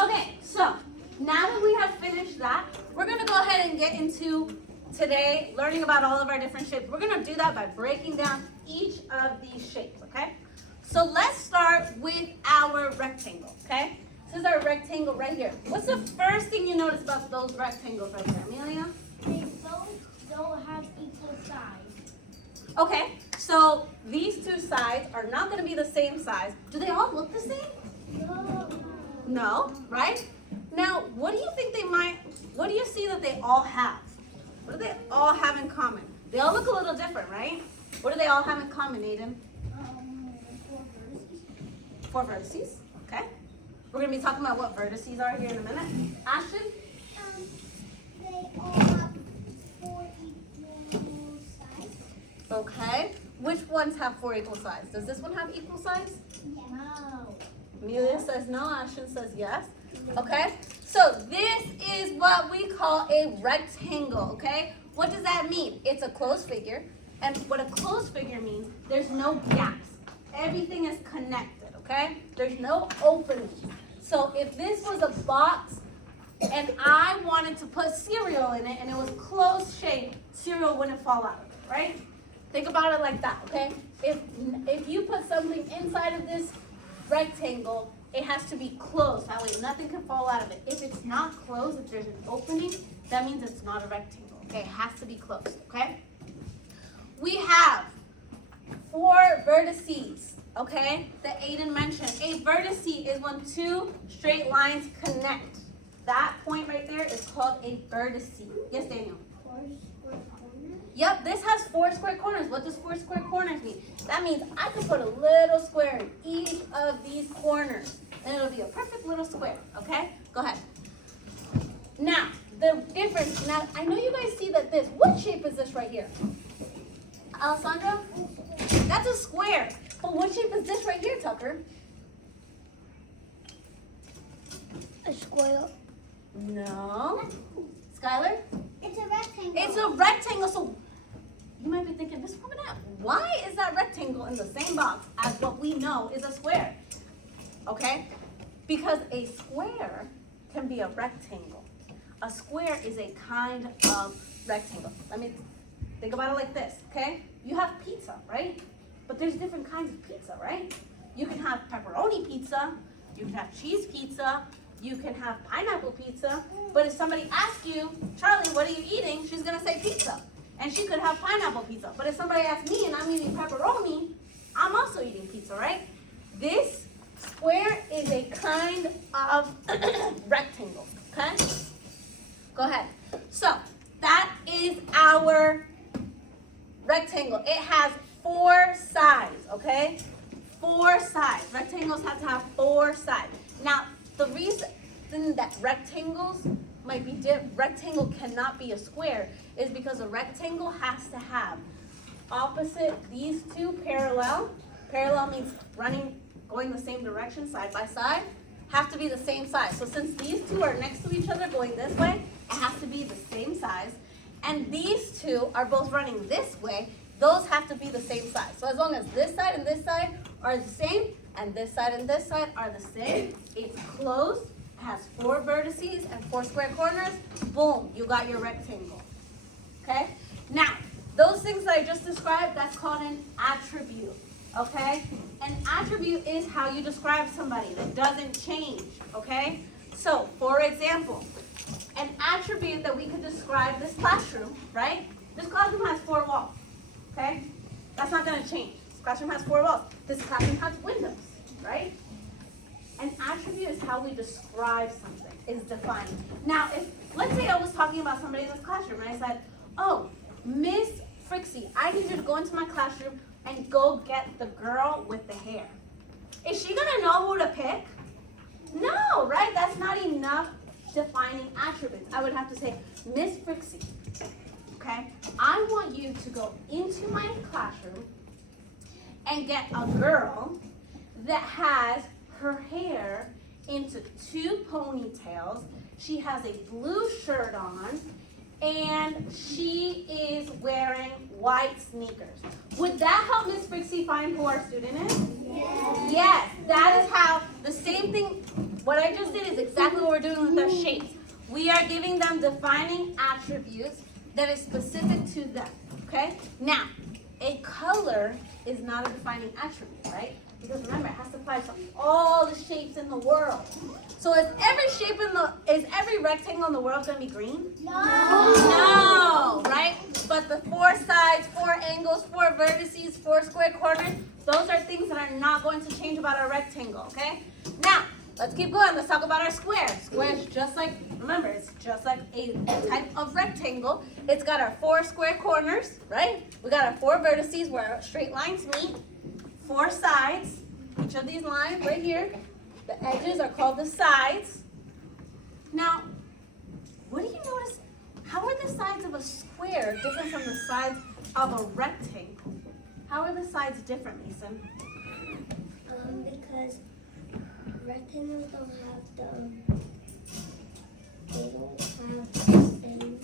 Okay, so now that we have finished that, we're going to go ahead and get into today learning about all of our different shapes. We're going to do that by breaking down each of these shapes, okay? So let's start with our rectangle, okay? This is our rectangle right here. What's the first thing you notice about those rectangles right there, Amelia? They both don't have equal size. Okay, so these two sides are not going to be the same size. Do they all look the same? No. No, right? Now, what do you think what do you see that they all have? What do they all have in common? They all look a little different, right? What do they all have in common, Aiden? 4 4 vertices. vertices, okay? We're going to be talking about what vertices are here in a minute. Ashton? They all have 4 equal size. Okay. Which ones have 4 equal sides? Does this one have equal size? No. Amelia says no, Ashton says yes. Okay, so this is what we call a rectangle, okay? What does that mean? It's a closed figure, and what a closed figure means, there's no gaps. Everything is connected, okay? There's no openings. So if this was a box and I wanted to put cereal in it and it was closed shaped, cereal wouldn't fall out of it, right? Think about it like that, okay? If you put something inside of this rectangle, it has to be closed. That way nothing can fall out of it. If it's not closed, if there's an opening, that means it's not a rectangle, okay? It has to be closed, okay? We have 4 vertices, okay, that Aiden mentioned. A vertice is when 2 straight lines connect. That point right there is called a vertice. Yes, Daniel? 4 square corners. Yep, this has 4 square corners. What does 4 square corners mean? That means I could put a little square in each of these corners, and it'll be a perfect little square, okay? Go ahead. Now, the difference, now, I know you guys see that what shape is this right here? Alessandra? That's a square. But what shape is this right here, Tucker? A square. No. Skylar? It's a rectangle. It's a rectangle, so you might be thinking, Miss Robinette, why is that rectangle in the same box as what we know is a square? Okay? Because a square can be a rectangle. A square is a kind of rectangle. Let me think about it like this, okay? You have pizza, right? But there's different kinds of pizza, right? You can have pepperoni pizza, you can have cheese pizza, you can have pineapple pizza, but if somebody asks you, Charlie, what are you eating? She's gonna say pizza. And she could have pineapple pizza. But if somebody asks me and I'm eating pepperoni, I'm also eating pizza, right? This square is a kind of rectangle, okay? Go ahead. So, that is our rectangle. It has 4 sides, okay? 4 sides. Rectangles have to have 4 sides. Now, the reason that rectangles might be rectangle cannot be a square is because a rectangle has to have opposite, these 2 parallel. Parallel means going the same direction, side by side, have to be the same size. So since these 2 are next to each other going this way, it has to be the same size. And these 2 are both running this way, those have to be the same size. So as long as this side and this side are the same, and this side and this side are the same, it's closed, has 4 vertices and 4 square corners, boom, you got your rectangle. Okay? Now, those things that I just described, that's called an attribute. Okay? An attribute is how you describe somebody that doesn't change. Okay? So, for example, an attribute that we could describe this classroom, right? This classroom has 4 walls. Okay? That's not going to change. This classroom has 4 walls. This classroom has windows, right? An attribute is how we describe something, is defined. Now, let's say I was talking about somebody in this classroom and I said, oh, Miss Frixie, I need you to go into my classroom and go get the girl with the hair. Is she going to know who to pick? No, right? That's not enough defining attributes. I would have to say, Miss Frixie, okay, I want you to go into my classroom and get a girl that has her hair into 2 ponytails. She has a blue shirt on, and she is wearing white sneakers. Would that help Miss Brixie find who our student is? Yes. Yes, that is how, the same thing, What I just did is exactly what we're doing with our shapes. We are giving them defining attributes that is specific to them, okay? Now, a color is not a defining attribute, right? Because remember, it has to apply to all the shapes in the world. So is every rectangle in the world going to be green? No, right? But the 4 sides, 4 angles, 4 vertices, 4 square corners, those are things that are not going to change about our rectangle, okay? Now, let's keep going. Let's talk about our square. Square is just like, remember, it's just like a type of rectangle. It's got our 4 square corners, right? We got our 4 vertices where our straight lines meet. 4 sides. Each of these lines right here, the edges are called the sides. Now, what do you notice? How are the sides of a square different from the sides of a rectangle? How are the sides different, Mason? Because rectangles don't have they don't have the same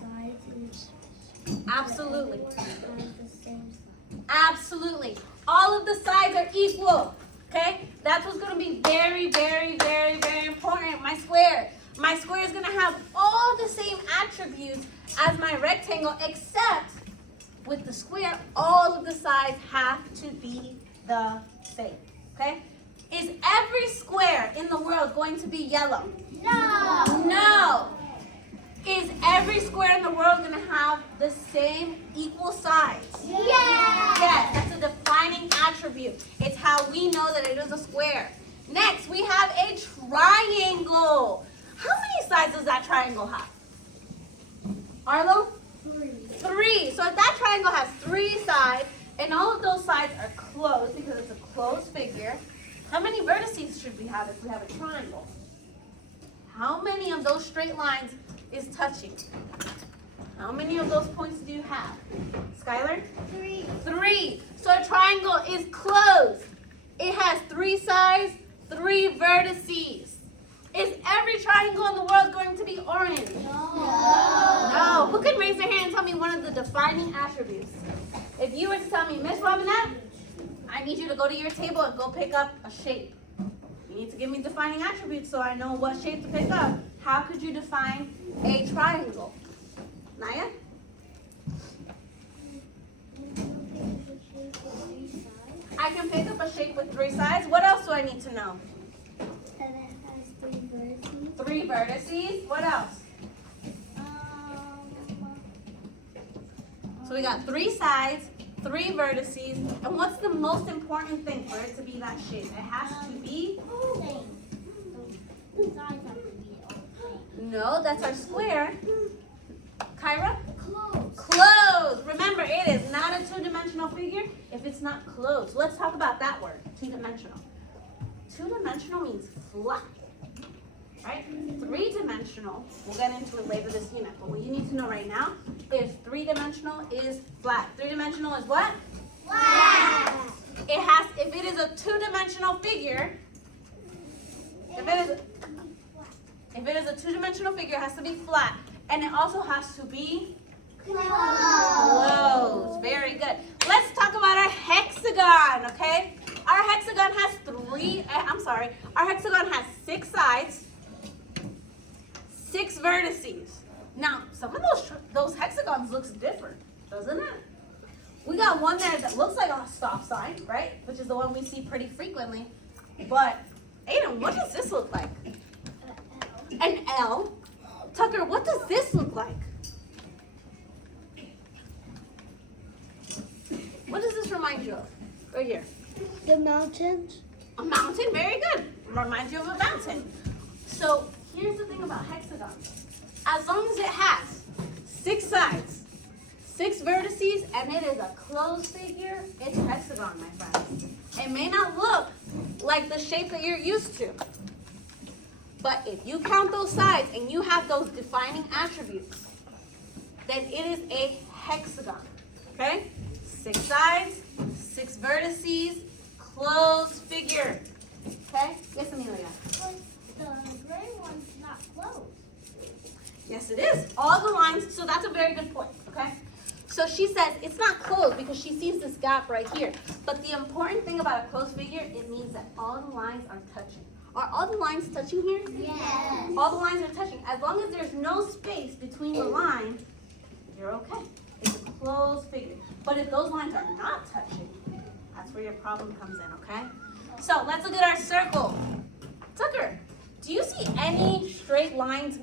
sides and Absolutely. have the same size. Absolutely. All of the sides are equal. Okay? That's what's going to be very, very, very, very important. My square. My square is going to have all the same attributes as my rectangle, except with the square, all of the sides have to be the same. Okay? Is every square in the world going to be yellow? No. No. Is every square in the world going to have the same equal sides? Yes, that's a defining attribute. It's how we know that it is a square. Next, we have a triangle. How many sides does that triangle have? Arlo? 3. So if that triangle has 3 sides, and all of those sides are closed because it's a closed figure, how many vertices should we have if we have a triangle? How many of those straight lines is touching? How many of those points do you have? Skylar? 3. 3. So a triangle is closed. It has 3 sides, 3 vertices. Is every triangle in the world going to be orange? No. Who can raise their hand and tell me one of the defining attributes? If you were to tell me, Miss Robinette, I need you to go to your table and go pick up a shape. You need to give me defining attributes so I know what shape to pick up. How could you define a triangle? Naya? I can pick up a shape with 3 sides. What else do I need to know? And it has 3 vertices. 3 vertices. What else? So we got 3 sides, 3 vertices. And what's the most important thing for it to be that shape? It has to be... The sides have to be all the same. No, that's our square. Kyra? Close. Closed. Remember, it is not a 2-dimensional figure if it's not closed. Let's talk about that word, 2-dimensional. 2-dimensional means flat, right? 3-dimensional, we'll get into it later this unit, but what you need to know right now is 3-dimensional is flat. 3-dimensional is what? Flat. If it is a 2-dimensional figure, if it is a 2-dimensional figure, it has to be flat. And it also has to be closed. Very good. Let's talk about our hexagon, okay? Our hexagon has 6 sides, 6 vertices. Now, some of those hexagons looks different, doesn't it? We got one there that looks like a stop sign, right? Which is the one we see pretty frequently. But, Aiden, what does this look like? An L. Tucker, what does this look like? What does this remind you of? Right here. The mountains. A mountain, very good. Reminds you of a mountain. So here's the thing about hexagons. As long as it has 6 sides, 6 vertices, and it is a closed figure, it's a hexagon, my friends. It may not look like the shape that you're used to. But if you count those sides and you have those defining attributes, then it is a hexagon. Okay? 6 sides, 6 vertices, closed figure. Okay? Yes, Amelia? But the gray one's not closed. Yes, it is. All the lines, so that's a very good point. Okay? So she says it's not closed because she sees this gap right here. But the important thing about a closed figure, it means that all the lines are touching. Are all the lines touching here? Yes. All the lines are touching. As long as there's no space between the lines, you're okay. It's a closed figure. But if those lines are not touching, that's where your problem comes in, okay? So let's look at our circle. Tucker, do you see any straight lines